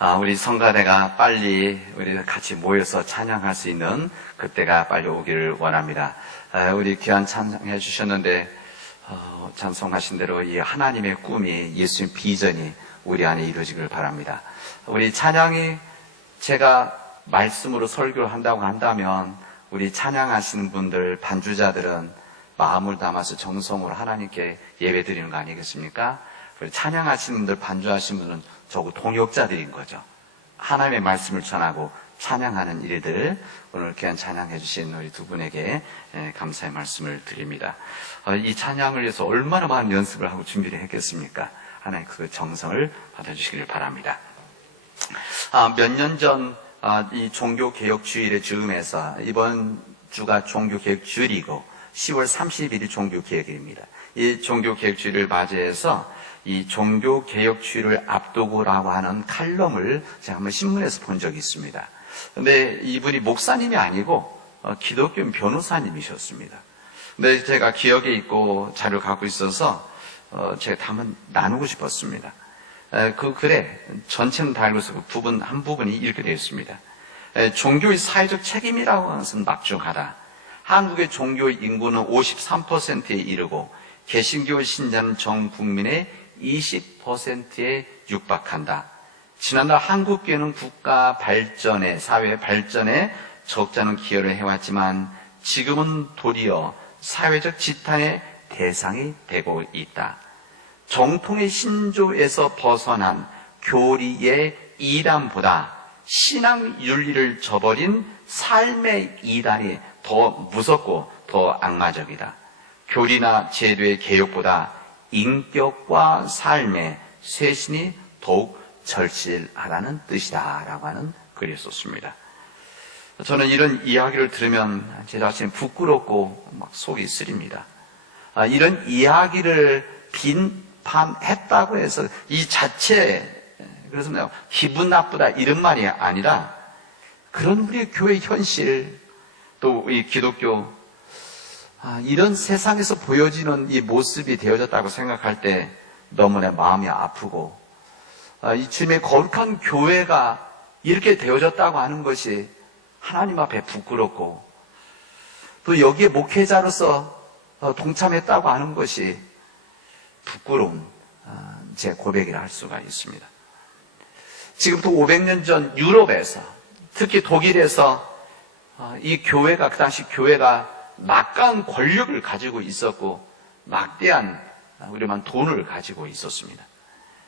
우리 성가대가 빨리 우리 같이 모여서 찬양할 수 있는 그때가 빨리 오기를 원합니다. 우리 귀한 찬양해 주셨는데 찬송하신 대로 이 하나님의 꿈이, 예수님 비전이 우리 안에 이루어지길 바랍니다. 우리 찬양이 제가 말씀으로 설교를 한다고 한다면 우리 찬양하시는 분들, 반주자들은 마음을 담아서 정성으로 하나님께 예배 드리는 거 아니겠습니까? 우리 찬양하시는 분들, 반주하시는 분은 저거 동역자들인 거죠. 하나님의 말씀을 전하고 찬양하는 일들, 오늘 귀한 찬양해 주신 우리 두 분에게 감사의 말씀을 드립니다. 이 찬양을 위해서 얼마나 많은 연습을 하고 준비를 했겠습니까? 하나님 그 정성을 받아주시기를 바랍니다. 몇 년 전 이 종교개혁주일의 즈음에서 이번 주가 종교개혁주일이고 10월 30일이 종교개혁일입니다. 이 종교개혁주일을 맞이해서 이 종교개혁주의를 앞두고라고 하는 칼럼을 제가 한번 신문에서 본 적이 있습니다. 근데 이분이 목사님이 아니고 기독교 변호사님이셨습니다. 근데 제가 기억에 있고 자료를 갖고 있어서 제가 한번 나누고 싶었습니다. 그 글에 전체는 다 읽어서 그 부분, 한 부분이 이렇게 되어 있습니다. 종교의 사회적 책임이라고 하는 것은 막중하다. 한국의 종교 인구는 53%에 이르고 개신교 신자는 전 국민의 20%에 육박한다. 지난날 한국교회는 국가 발전에, 사회 발전에 적잖은 기여를 해왔지만 지금은 도리어 사회적 지탄의 대상이 되고 있다. 정통의 신조에서 벗어난 교리의 이단보다 신앙 윤리를 저버린 삶의 이단이 더 무섭고 더 악마적이다. 교리나 제도의 개혁보다 인격과 삶의 쇄신이 더욱 절실하다는 뜻이다 라고 하는 글을 썼습니다. 저는 이런 이야기를 들으면 제 자신이 부끄럽고 막 속이 쓰립니다. 이런 이야기를 비판했다고 해서 이 자체, 그래서 내가 기분 나쁘다 이런 말이 아니라 그런 우리 교회 현실, 또 이 기독교, 이런 세상에서 보여지는 이 모습이 되어졌다고 생각할 때 너무나 마음이 아프고, 이 주님의 거룩한 교회가 이렇게 되어졌다고 하는 것이 하나님 앞에 부끄럽고, 또 여기에 목회자로서 동참했다고 하는 것이 부끄러운 제 고백이라 할 수가 있습니다. 지금부터 500년 전 유럽에서, 특히 독일에서 이 교회가, 그 당시 교회가 막강한 권력을 가지고 있었고 막대한 우리만 돈을 가지고 있었습니다.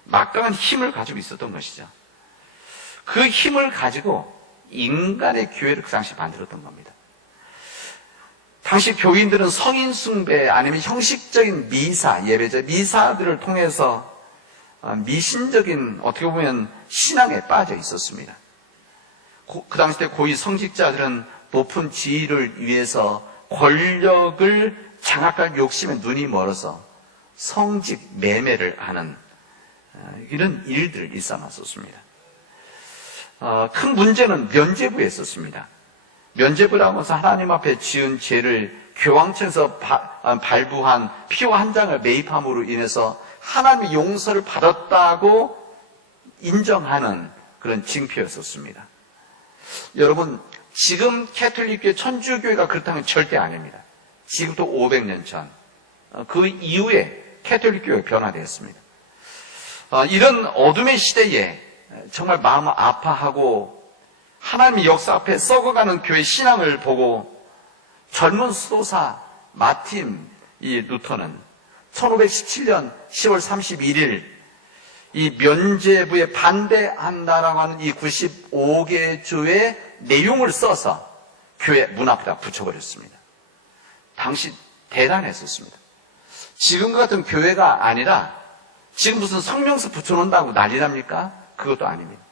막강한 힘을 가지고 있었던 것이죠. 그 힘을 가지고 인간의 교회를 그 당시 만들었던 겁니다. 당시 교인들은 성인 숭배 아니면 형식적인 미사, 예배죠. 미사들을 통해서 미신적인, 어떻게 보면 신앙에 빠져 있었습니다. 그 당시 때 고위 성직자들은 높은 지위를 위해서 권력을 장악할 욕심에 눈이 멀어서 성직 매매를 하는 이런 일들을 일삼았었습니다. 큰 문제는 면죄부에 있었습니다. 면죄부라고 해서 하나님 앞에 지은 죄를 교황청에서 발부한 표 한 장을 매입함으로 인해서 하나님의 용서를 받았다고 인정하는 그런 징표였었습니다. 여러분, 지금 캐톨릭교회, 천주교회가 그렇다면 절대 아닙니다. 지금부터 500년 전, 그 이후에 캐톨릭교회가 변화되었습니다. 이런 어둠의 시대에 정말 마음을 아파하고 하나님의 역사 앞에 썩어가는 교회 신앙을 보고 젊은 수도사 마틴 루터는 1517년 10월 31일 이 면죄부에 반대한다라고 하는 이 95개 조의 내용을 써서 교회 문 앞에다 붙여버렸습니다. 당시 대단했었습니다. 지금 같은 교회가 아니라 지금 무슨 성명서 붙여놓는다고 난리납니까? 그것도 아닙니다.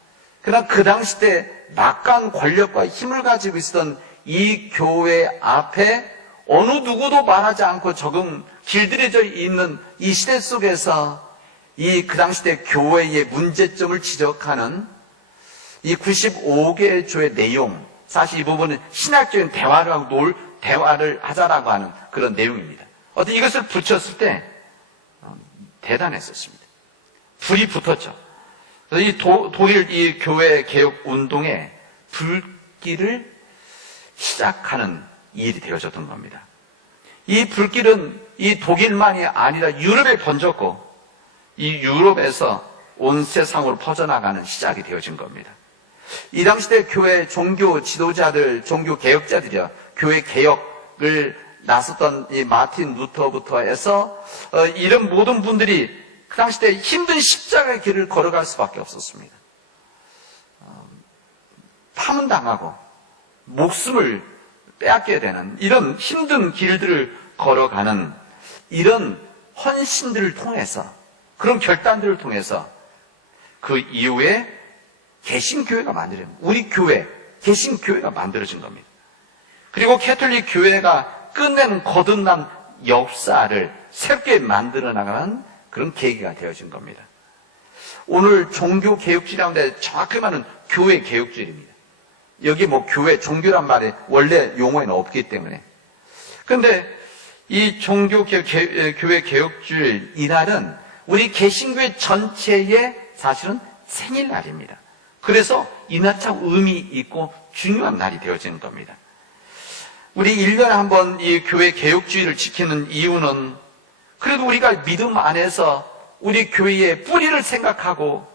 그러나 그 당시 때 막강한 권력과 힘을 가지고 있었던 이 교회 앞에 어느 누구도 말하지 않고 조금 길들여져 있는 이 시대 속에서 그 당시 때 교회의 문제점을 지적하는 이 95개 조의 내용, 사실 이 부분은 신학적인 대화를 하자라고 하는 그런 내용입니다. 어떤 이것을 붙였을 때 대단했었습니다. 불이 붙었죠. 그래서 독일 이 교회 개혁 운동의 불길을 시작하는 일이 되어졌던 겁니다. 이 불길은 이 독일만이 아니라 유럽에 번졌고 이 유럽에서 온 세상으로 퍼져나가는 시작이 되어진 겁니다. 이 당시 때 교회 종교 지도자들, 종교 개혁자들이요, 교회 개혁을 나섰던 이 마틴 루터부터 해서 이런 모든 분들이 그 당시 때 힘든 십자가의 길을 걸어갈 수밖에 없었습니다. 파문당하고 목숨을 빼앗겨야 되는 이런 힘든 길들을 걸어가는 이런 헌신들을 통해서, 그런 결단들을 통해서 그 이후에 개신교회가 만들어진, 우리 교회, 개신교회가 만들어진 겁니다. 그리고 캐톨릭 교회가 끝내는 거듭난 역사를 새롭게 만들어 나가는 그런 계기가 되어진 겁니다. 오늘 종교 개혁주의 가운데 정확히 말하는 교회 개혁주의입니다. 여기 뭐 교회, 종교란 말이 원래 용어에는 없기 때문에. 그런데 이 종교 개혁, 교회 개혁주의 이날은 우리 개신교회 전체의 사실은 생일날입니다. 그래서 이날 참 의미 있고 중요한 날이 되어지는 겁니다. 우리 1년에 한 번 이 교회 개혁주의를 지키는 이유는 그래도 우리가 믿음 안에서 우리 교회의 뿌리를 생각하고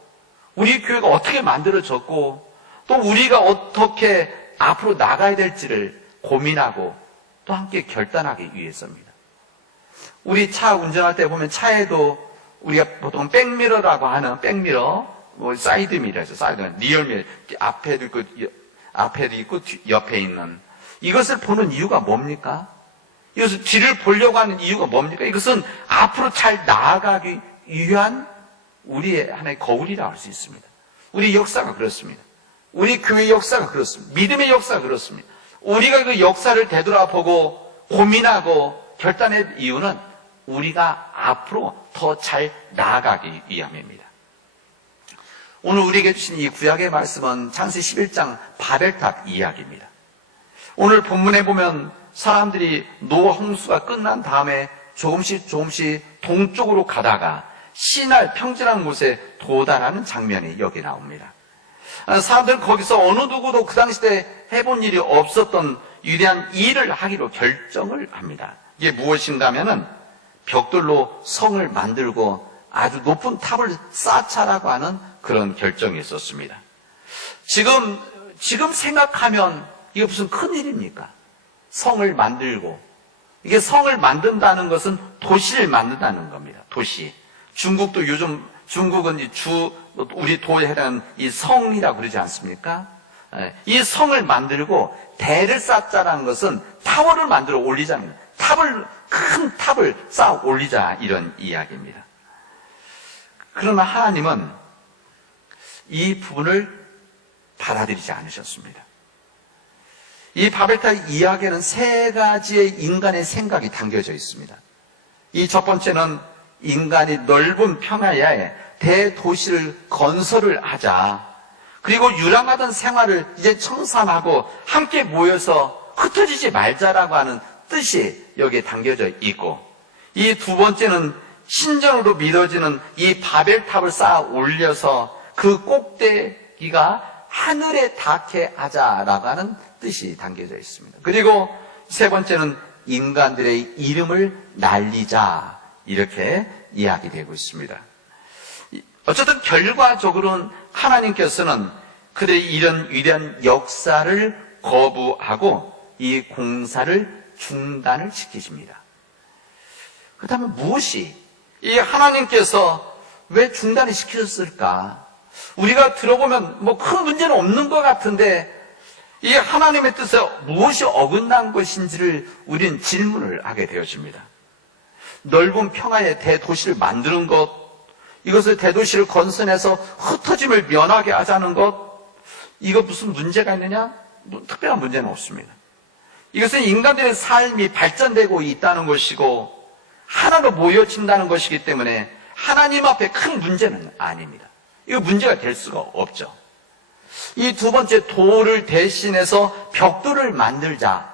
우리 교회가 어떻게 만들어졌고 또 우리가 어떻게 앞으로 나가야 될지를 고민하고 또 함께 결단하기 위해서입니다. 우리 차 운전할 때 보면 차에도 우리가 보통 백미러라고 하는 백미러, 뭐 사이드미러죠. 사이드미러, 리얼미러, 앞에도 있고 옆에 있는 이것을 보는 이유가 뭡니까? 이것을 뒤를 보려고 하는 이유가 뭡니까? 이것은 앞으로 잘 나아가기 위한 우리의 하나의 거울이라고 할 수 있습니다. 우리 역사가 그렇습니다. 우리 교회 역사가 그렇습니다. 믿음의 역사가 그렇습니다. 우리가 그 역사를 되돌아보고 고민하고 결단할 이유는 우리가 앞으로 더 잘 나아가기 위함입니다. 오늘 우리에게 주신 이 구약의 말씀은 창세기 11장 바벨탑 이야기입니다. 오늘 본문에 보면 사람들이 노아 홍수가 끝난 다음에 조금씩 동쪽으로 가다가 시날 평지라는 곳에 도달하는 장면이 여기 나옵니다. 사람들은 거기서 어느 누구도 그 당시 때 해본 일이 없었던 위대한 일을 하기로 결정을 합니다. 이게 무엇인가 하면은 벽돌로 성을 만들고 아주 높은 탑을 쌓자라고 하는 그런 결정이 있었습니다. 지금 생각하면 이게 무슨 큰일입니까? 성을 만들고, 이게 성을 만든다는 것은 도시를 만든다는 겁니다. 도시. 중국도 요즘, 중국은 우리 도에 해당하는 이 성이라고 그러지 않습니까? 이 성을 만들고 대를 쌓자라는 것은 타워를 만들어 올리자는 거예요. 큰 탑을 쌓아 올리자, 이런 이야기입니다. 그러나 하나님은 이 부분을 받아들이지 않으셨습니다. 이 바벨탑 이야기에는 세 가지의 인간의 생각이 담겨져 있습니다. 이 첫 번째는 인간이 넓은 평야에 대도시를 건설을 하자. 그리고 유랑하던 생활을 이제 청산하고 함께 모여서 흩어지지 말자라고 하는 뜻이 여기에 담겨져 있고, 이 두 번째는 신전으로 믿어지는 이 바벨탑을 쌓아 올려서 그 꼭대기가 하늘에 닿게 하자라고 하는 뜻이 담겨져 있습니다. 그리고 세 번째는 인간들의 이름을 날리자, 이렇게 이야기되고 있습니다. 어쨌든 결과적으로는 하나님께서는 그들의 이런 위대한 역사를 거부하고 이 공사를 중단을 시키십니다. 그렇다면 무엇이 이 하나님께서 왜 중단을 시키셨을까? 우리가 들어보면 뭐 큰 문제는 없는 것 같은데 이 하나님의 뜻에 무엇이 어긋난 것인지를 우리는 질문을 하게 되어집니다. 넓은 평화의 대도시를 만드는 것, 이것을 대도시를 건설해서 흩어짐을 면하게 하자는 것, 이거 무슨 문제가 있느냐? 특별한 문제는 없습니다. 이것은 인간들의 삶이 발전되고 있다는 것이고 하나로 모여진다는 것이기 때문에 하나님 앞에 큰 문제는 아닙니다. 이거 문제가 될 수가 없죠. 이 두 번째, 돌을 대신해서 벽돌을 만들자.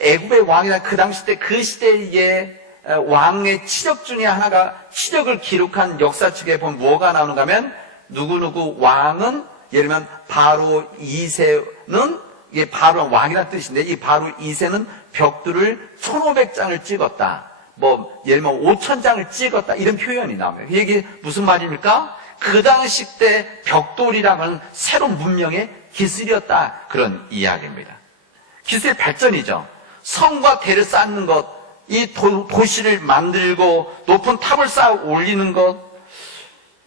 애굽의 왕이나 그 당시 때 그 시대의 왕의 치적 중에 하나가 치적을 기록한 역사책에 보면 뭐가 나오는가 하면 누구누구 왕은 예를 들면 바로 2세는 이게 바로 왕이라는 뜻인데 이 바로 2세는 벽돌을 1500장을 찍었다. 뭐 예를 들면 5000장을 찍었다. 이런 표현이 나옵니다. 이게 무슨 말입니까? 그 당시 때 벽돌이라는 새로운 문명의 기술이었다. 그런 이야기입니다. 기술의 발전이죠. 성과 대를 쌓는 것, 이 도시를 만들고 높은 탑을 쌓아 올리는 것,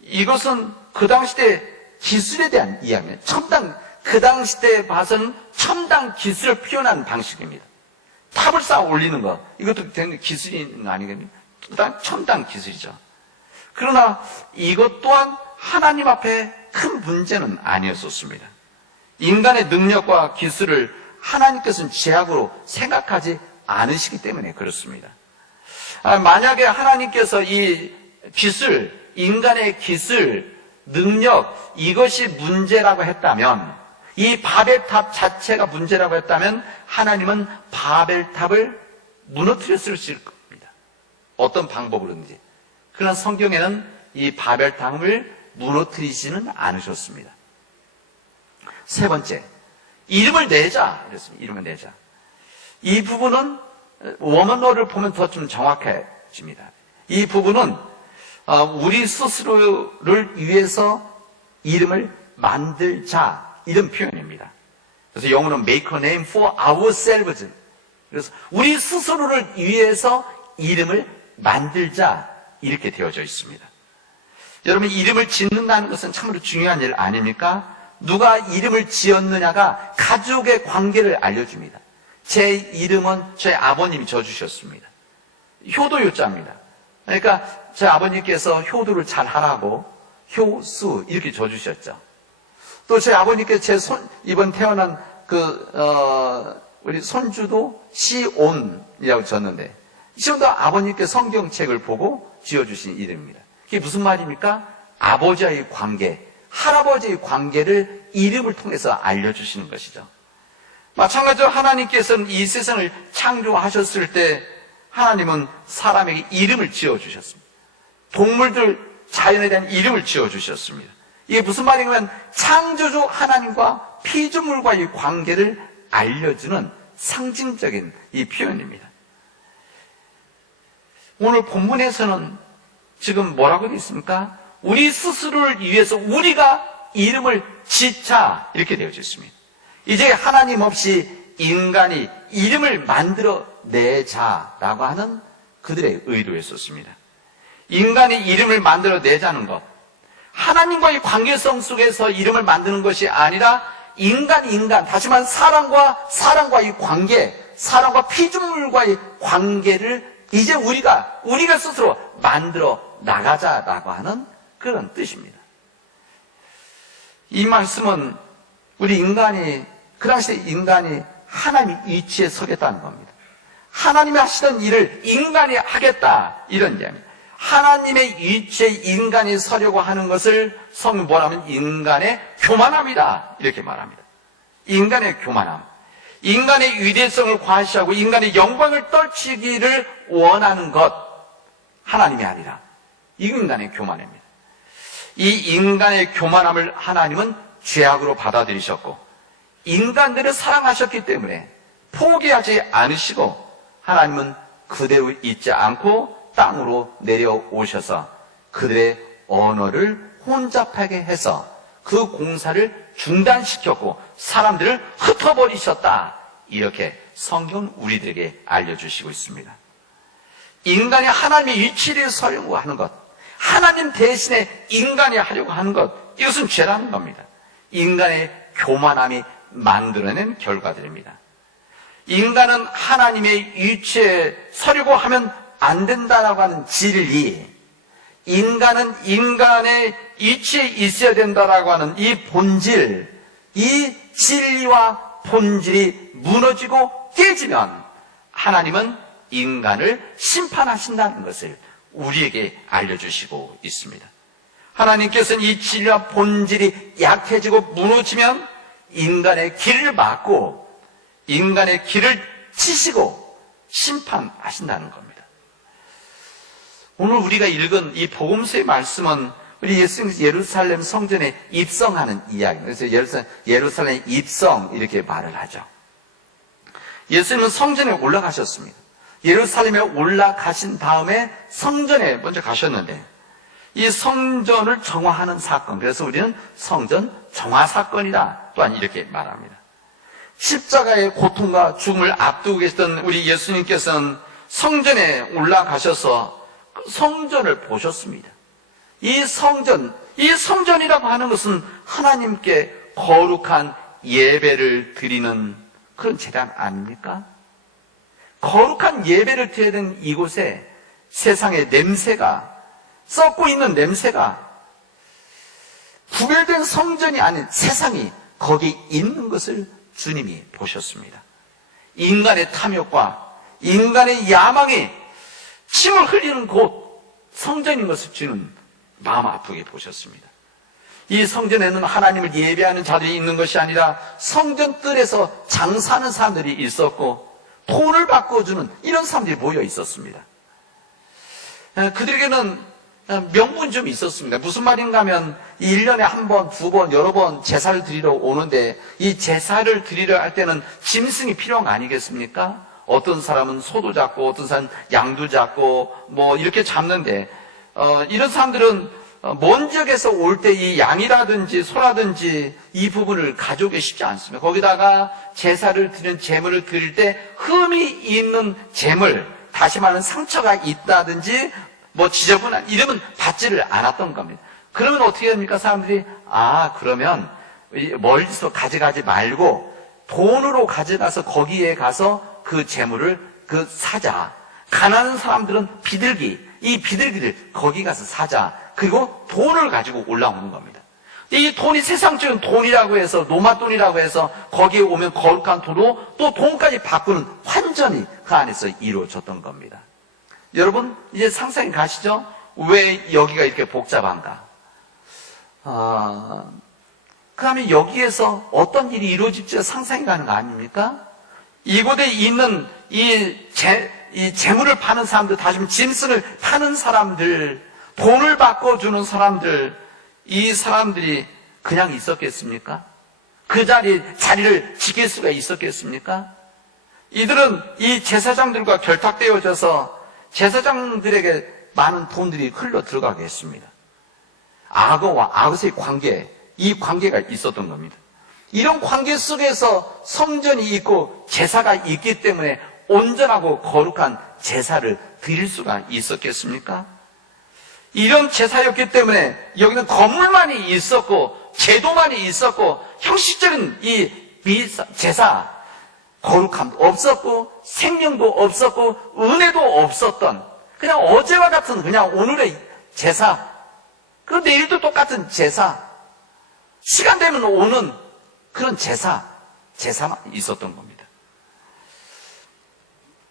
이것은 그 당시 때 기술에 대한 이야기입니다. 그 당시 때 봐서는 첨단 기술을 표현하는 방식입니다. 탑을 쌓아 올리는 것, 이것도 굉장히 기술이 아니겠습니까? 일단 첨단 기술이죠. 그러나 이것 또한 하나님 앞에 큰 문제는 아니었었습니다. 인간의 능력과 기술을 하나님께서는 제약으로 생각하지 않으시기 때문에 그렇습니다. 만약에 하나님께서 이 기술, 인간의 기술, 능력, 이것이 문제라고 했다면, 이 바벨탑 자체가 문제라고 했다면 하나님은 바벨탑을 무너뜨렸을 겁니다. 어떤 방법으로든지. 그러나 성경에는 이 바벨탑을 무너뜨리지는 않으셨습니다. 세 번째, 이름을 내자. 이랬습니다. 이름을 내자. 이 부분은 원어를 보면 더 좀 정확해집니다. 이 부분은 우리 스스로를 위해서 이름을 만들자. 이런 표현입니다. 그래서 영어는 make a name for ourselves. 그래서 우리 스스로를 위해서 이름을 만들자. 이렇게 되어져 있습니다. 여러분, 이름을 짓는다는 것은 참으로 중요한 일 아닙니까? 누가 이름을 지었느냐가 가족의 관계를 알려줍니다. 제 이름은 제 아버님이 져주셨습니다. 효도요자입니다. 그러니까 제 아버님께서 효도를 잘 하라고 효수 이렇게 져주셨죠. 또 제 아버님께서 이번 태어난 우리 손주도 시온이라고 졌는데, 시온도 아버님께 성경책을 보고 지어주신 이름입니다. 그게 무슨 말입니까? 아버지와의 관계, 할아버지의 관계를 이름을 통해서 알려주시는 것이죠. 마찬가지로 하나님께서는 이 세상을 창조하셨을 때 하나님은 사람에게 이름을 지어주셨습니다. 동물들, 자연에 대한 이름을 지어주셨습니다. 이게 무슨 말이냐면 창조주 하나님과 피조물과의 관계를 알려주는 상징적인 이 표현입니다. 오늘 본문에서는 지금 뭐라고 되어 있습니까? 우리 스스로를 위해서 우리가 이름을 짓자 이렇게 되어져 있습니다. 이제 하나님 없이 인간이 이름을 만들어내자라고 하는 그들의 의도였었습니다. 인간이 이름을 만들어내자는 것, 하나님과의 관계성 속에서 이름을 만드는 것이 아니라 인간, 다시 말하면 사람과의 관계, 사람과 피조물과의 관계를 이제 우리가 스스로 만들어 나가자라고 하는 그런 뜻입니다. 이 말씀은 우리 그 당시에 인간이 하나님의 위치에 서겠다는 겁니다. 하나님이 하시던 일을 인간이 하겠다, 이런 이야기입니다. 하나님의 위치에 인간이 서려고 하는 것을 성경 뭐라면 인간의 교만함이다, 이렇게 말합니다. 인간의 교만함. 인간의 위대성을 과시하고 인간의 영광을 떨치기를 원하는 것, 하나님이 아니라 이 인간의 교만입니다. 이 인간의 교만함을 하나님은 죄악으로 받아들이셨고 인간들을 사랑하셨기 때문에 포기하지 않으시고 하나님은 그대로 있지 않고 땅으로 내려오셔서 그들의 언어를 혼잡하게 해서 그 공사를 중단시켰고 사람들을 흩어버리셨다. 이렇게 성경은 우리들에게 알려주시고 있습니다. 인간이 하나님의 위치를 서려고 하는 것, 하나님 대신에 인간이 하려고 하는 것, 이것은 죄라는 겁니다. 인간의 교만함이 만들어낸 결과들입니다. 인간은 하나님의 위치에 서려고 하면 안 된다라고 하는 진리, 인간은 인간의 위치에 있어야 된다라고 하는 이 본질, 이 진리와 본질이 무너지고 깨지면 하나님은 인간을 심판하신다는 것을 우리에게 알려주시고 있습니다. 하나님께서는 이 진리와 본질이 약해지고 무너지면 인간의 길을 막고 인간의 길을 치시고 심판하신다는 겁니다. 오늘 우리가 읽은 이 복음서의 말씀은 우리 예수님 예루살렘 성전에 입성하는 이야기. 그래서 예루살렘 입성 이렇게 말을 하죠. 예수님은 성전에 올라가셨습니다. 예루살렘에 올라가신 다음에 성전에 먼저 가셨는데 이 성전을 정화하는 사건, 그래서 우리는 성전 정화 사건이다 또한 이렇게 말합니다. 십자가의 고통과 죽음을 앞두고 계시던 우리 예수님께서는 성전에 올라가셔서 그 성전을 보셨습니다. 이 성전이라고 하는 것은 하나님께 거룩한 예배를 드리는 그런 재단 아닙니까? 거룩한 예배를 드려야 되는 이곳에 세상의 냄새가, 썩고 있는 냄새가, 구별된 성전이 아닌 세상이 거기 있는 것을 주님이 보셨습니다. 인간의 탐욕과 인간의 야망이 침을 흘리는 곳, 성전인 것을 주는 마음 아프게 보셨습니다. 이 성전에는 하나님을 예배하는 자들이 있는 것이 아니라 성전 뜰에서 장사하는 사람들이 있었고 돈을 바꿔주는 이런 사람들이 모여 있었습니다. 그들에게는 명분이 좀 있었습니다. 무슨 말인가 하면 1년에 한 번, 두 번, 여러 번 제사를 드리러 오는데 이 제사를 드리려 할 때는 짐승이 필요한 거 아니겠습니까? 어떤 사람은 소도 잡고 어떤 사람은 양도 잡고 뭐 이렇게 잡는데 이런 사람들은 먼 지역에서 올 때 이 양이라든지 소라든지 이 부분을 가져오기 쉽지 않습니다. 거기다가 제사를 드리는 제물을 드릴 때 흠이 있는 제물, 다시 말하면 상처가 있다든지 뭐 지저분한 이러면 받지를 않았던 겁니다. 그러면 어떻게 됩니까? 사람들이 그러면 멀리서 가져가지 말고 돈으로 가져가서 거기에 가서 그 제물을 사자. 가난한 사람들은 이 비둘기를 거기 가서 사자. 그리고 돈을 가지고 올라오는 겁니다. 이 돈이 세상적인 돈이라고 해서 노마돈이라고 해서 거기에 오면 거룩한 돈으로 또 돈까지 바꾸는 환전이 그 안에서 이루어졌던 겁니다. 여러분 이제 상상이 가시죠? 왜 여기가 이렇게 복잡한가? 그 다음에 여기에서 어떤 일이 이루어질지 상상이 가는 거 아닙니까? 이곳에 있는 이 재물을 파는 사람들, 다시 말하면 짐승을 파는 사람들, 돈을 바꿔주는 사람들, 이 사람들이 그냥 있었겠습니까? 그 자리를 지킬 수가 있었겠습니까? 이들은 이 제사장들과 결탁되어져서 제사장들에게 많은 돈들이 흘러 들어가게 했습니다. 악어와 악어의 관계, 이 관계가 있었던 겁니다. 이런 관계 속에서 성전이 있고 제사가 있기 때문에 온전하고 거룩한 제사를 드릴 수가 있었겠습니까? 이런 제사였기 때문에 여기는 건물만이 있었고 제도만이 있었고 형식적인 이 제사, 거룩함도 없었고 생명도 없었고 은혜도 없었던 그냥 어제와 같은 그냥 오늘의 제사, 그 내일도 똑같은 제사, 시간 되면 오는 그런 제사만 있었던 겁니다.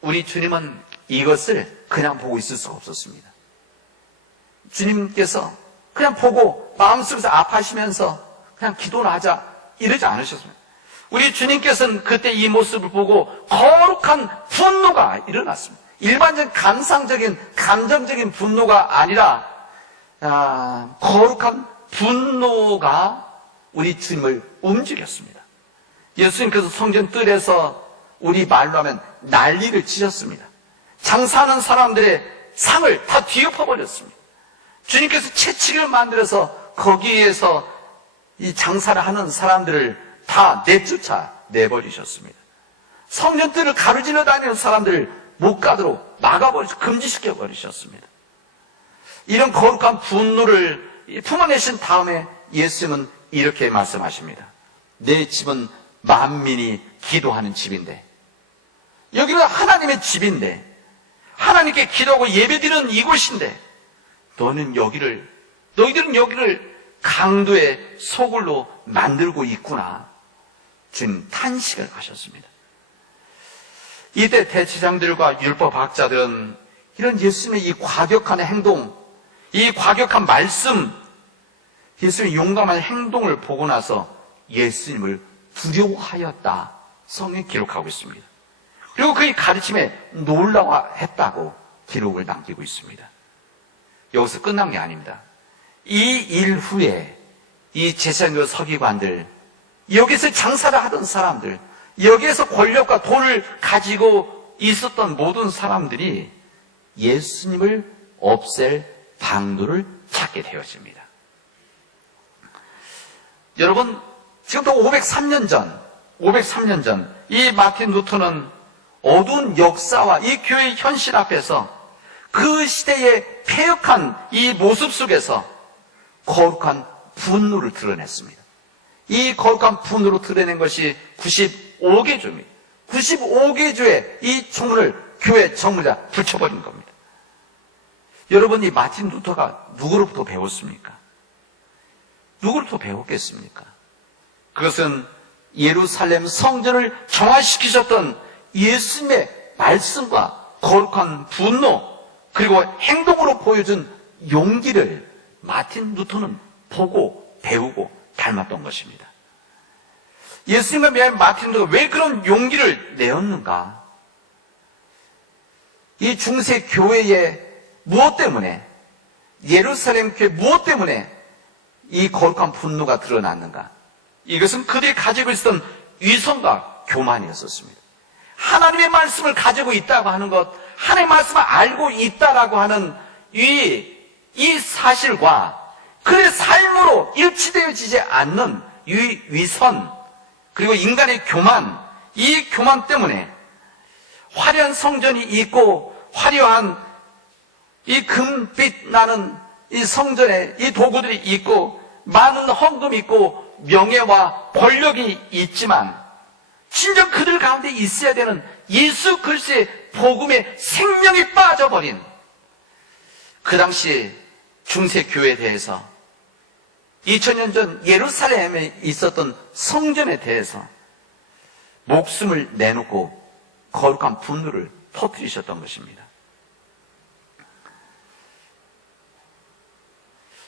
우리 주님은 이것을 그냥 보고 있을 수가 없었습니다. 주님께서 그냥 보고 마음속에서 아파하시면서 그냥 기도를 하자 이러지 않으셨습니다. 우리 주님께서는 그때 이 모습을 보고 거룩한 분노가 일어났습니다. 일반적인 감정적인 분노가 아니라 거룩한 분노가 우리 주님을 움직였습니다. 예수님께서 성전 뜰에서 우리 말로 하면 난리를 치셨습니다. 장사하는 사람들의 상을 다 뒤엎어버렸습니다. 주님께서 채찍을 만들어서 거기에서 이 장사를 하는 사람들을 다 내버리셨습니다. 성전뜰을 가로질러 다니는 사람들을 못 가도록 막아버리고 금지시켜 버리셨습니다. 이런 거룩한 분노를 품어내신 다음에 예수님은 이렇게 말씀하십니다. 내 집은 만민이 기도하는 집인데, 여기는 하나님의 집인데, 하나님께 기도하고 예배드리는 이곳인데, 너희들은 여기를 강도의 소굴로 만들고 있구나. 주님 탄식을 하셨습니다. 이때 대제사장들과 율법학자들은 이런 예수님의 이 과격한 행동, 이 과격한 말씀, 예수님의 용감한 행동을 보고 나서 예수님을 두려워하였다. 성경이 기록하고 있습니다. 그리고 그의 가르침에 놀라워했다고 기록을 남기고 있습니다. 여기서 끝난 게 아닙니다. 이 일 후에 이 제사장과 서기관들, 여기서 장사를 하던 사람들, 여기에서 권력과 돈을 가지고 있었던 모든 사람들이 예수님을 없앨 방도를 찾게 되어집니다. 여러분, 지금부터 503년 전, 이 마틴 루터는 어두운 역사와 이 교회의 현실 앞에서 그 시대의 패역한 이 모습 속에서 거룩한 분노를 드러냈습니다. 이 거룩한 분노로 드러낸 것이 95개조입니다. 95개조의 이 총을 교회 정문에다 붙여버린 겁니다. 여러분, 이 마틴 루터가 누구로부터 배웠습니까? 누구로부터 배웠겠습니까? 그것은 예루살렘 성전을 정화시키셨던 예수님의 말씀과 거룩한 분노, 그리고 행동으로 보여준 용기를 마틴 루터는 보고 배우고 닮았던 것입니다. 예수님과 미안 마틴 루터가 왜 그런 용기를 내었는가? 이 중세 교회의 무엇 때문에, 예루살렘 교회 무엇 때문에 이 거룩한 분노가 드러났는가? 이것은 그들이 가지고 있었던 위선과 교만이었습니다. 하나님의 말씀을 가지고 있다고 하는 것, 하나님의 말씀을 알고 있다라고 하는 이 사실과 그의 삶으로 일치되어지지 않는 이 위선, 그리고 인간의 교만, 이 교만 때문에 화려한 성전이 있고 화려한 이 금빛 나는 이 성전에 이 도구들이 있고 많은 헌금이 있고 명예와 권력이 있지만 진정 그들 가운데 있어야 되는 예수 그리스도의 복음의 생명이 빠져버린 그 당시 중세 교회에 대해서 2000년 전 예루살렘에 있었던 성전에 대해서 목숨을 내놓고 거룩한 분노를 터뜨리셨던 것입니다.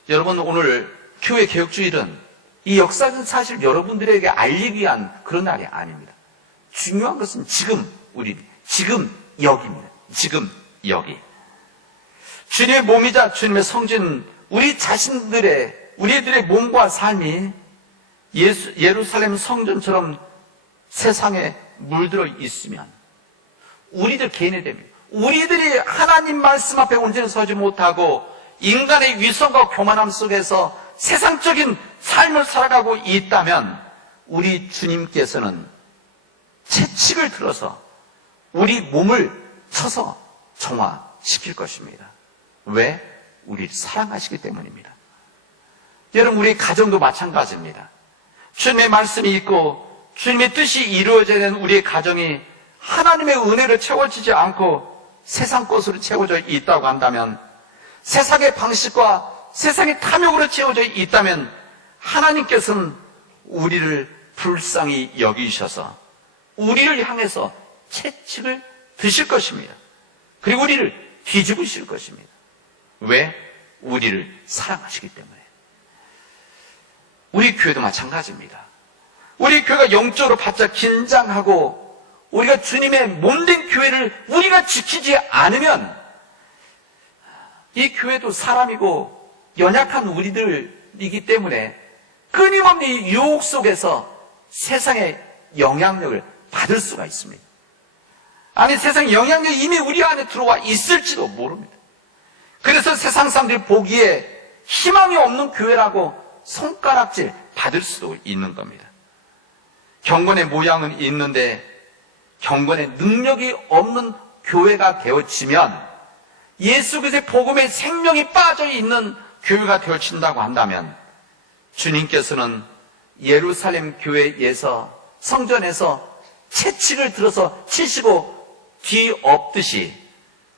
여러분, 오늘 교회 개혁주일은 이 역사적인 사실 여러분들에게 알리기 위한 그런 날이 아닙니다. 중요한 것은 지금 여기입니다. 지금 여기. 주님의 몸이자 주님의 성진, 우리들의 몸과 삶이 예루살렘 성전처럼 세상에 물들어 있으면 우리들 개인이 됩니다. 우리들이 하나님 말씀 앞에 온전히 서지 못하고 인간의 위선과 교만함 속에서 세상적인 삶을 살아가고 있다면 우리 주님께서는 채찍을 들어서 우리 몸을 쳐서 정화시킬 것입니다. 왜? 우리를 사랑하시기 때문입니다. 여러분, 우리 가정도 마찬가지입니다. 주님의 말씀이 있고 주님의 뜻이 이루어져야 되는 우리의 가정이 하나님의 은혜로 채워지지 않고 세상 것으로 채워져 있다고 한다면, 세상의 방식과 세상의 탐욕으로 채워져 있다면 하나님께서는 우리를 불쌍히 여기셔서 우리를 향해서 채찍을 드실 것입니다. 그리고 우리를 뒤집으실 것입니다. 왜? 우리를 사랑하시기 때문에. 우리 교회도 마찬가지입니다. 우리 교회가 영적으로 바짝 긴장하고 우리가 주님의 몸된 교회를 우리가 지키지 않으면 이 교회도 사람이고 연약한 우리들이기 때문에 끊임없는 유혹 속에서 세상의 영향력을 받을 수가 있습니다. 아니, 세상의 영향력이 이미 우리 안에 들어와 있을지도 모릅니다. 그래서 세상 사람들이 보기에 희망이 없는 교회라고 손가락질 받을 수도 있는 겁니다. 경건의 모양은 있는데 경건의 능력이 없는 교회가 되어지면, 예수 그리스도의 복음의 생명이 빠져있는 교회가 되어진다고 한다면 주님께서는 예루살렘 교회에서, 성전에서 채찍을 들어서 치시고 뒤엎듯이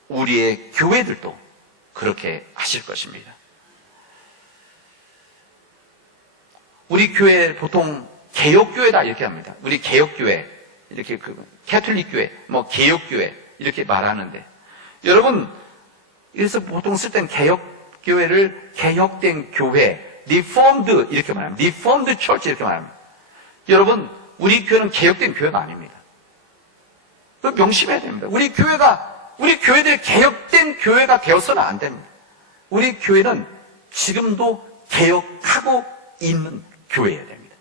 우리의 교회들도 그렇게 하실 것입니다. 우리 교회 보통 개혁교회다 이렇게 합니다. 우리 개혁교회, 이렇게 캐톨릭교회, 개혁교회 이렇게 말하는데, 여러분, 그래서 보통 쓸 땐 개혁교회를 개혁된 교회, 리폼드 이렇게 말합니다. 리폼드 처치 이렇게 말합니다. 여러분, 우리 교회는 개혁된 교회가 아닙니다. 그거 명심해야 됩니다. 우리 교회들이 개혁된 교회가 되어서는 안 됩니다. 우리 교회는 지금도 개혁하고 있는 교회여야 됩니다.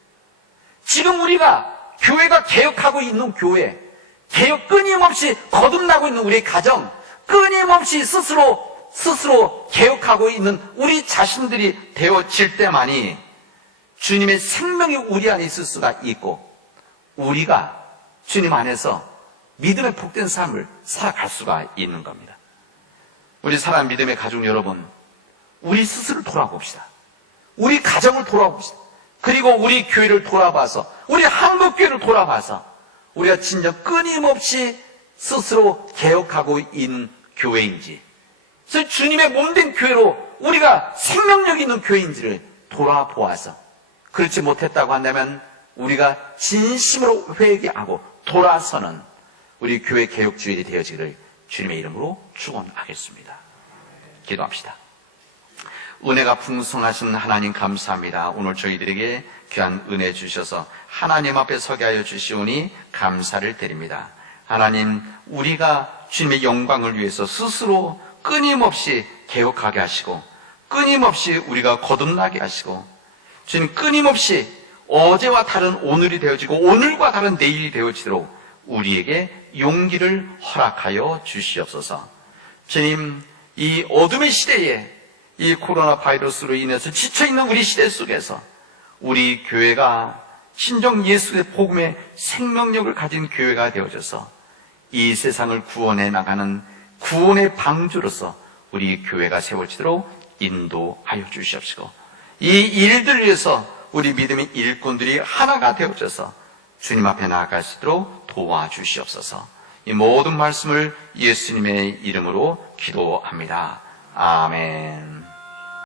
지금 우리가 교회가 개혁하고 있는 교회, 개혁 끊임없이 거듭나고 있는 우리 가정, 끊임없이 스스로 개혁하고 있는 우리 자신들이 되어질 때만이 주님의 생명이 우리 안에 있을 수가 있고, 우리가 주님 안에서 믿음의 복된 삶을 살아갈 수가 있는 겁니다. 우리 사랑하는 믿음의 가족 여러분, 우리 스스로를 돌아봅시다. 우리 가정을 돌아봅시다. 그리고 우리 교회를 돌아봐서, 우리 한국교회를 돌아봐서 우리가 진짜 끊임없이 스스로 개혁하고 있는 교회인지, 그래서 주님의 몸된 교회로 우리가 생명력 있는 교회인지를 돌아보아서, 그렇지 못했다고 한다면 우리가 진심으로 회개하고 돌아서는 우리 교회 개혁주일이 되어지기를 주님의 이름으로 축원하겠습니다. 기도합시다. 은혜가 풍성하신 하나님 감사합니다. 오늘 저희들에게 귀한 은혜 주셔서 하나님 앞에 서게 하여 주시오니 감사를 드립니다. 하나님, 우리가 주님의 영광을 위해서 스스로 끊임없이 개혁하게 하시고, 끊임없이 우리가 거듭나게 하시고, 주님 끊임없이 어제와 다른 오늘이 되어지고 오늘과 다른 내일이 되어지도록 우리에게 용기를 허락하여 주시옵소서. 주님, 이 어둠의 시대에 이 코로나 바이러스로 인해서 지쳐있는 우리 시대 속에서 우리 교회가 신정 예수의 복음의 생명력을 가진 교회가 되어져서 이 세상을 구원해 나가는 구원의 방주로서 우리 교회가 세워지도록 인도하여 주시옵시고, 이 일들을 위해서 우리 믿음의 일꾼들이 하나가 되어져서 주님 앞에 나아갈 수 있도록 도와주시옵소서. 이 모든 말씀을 예수님의 이름으로 기도합니다. 아멘.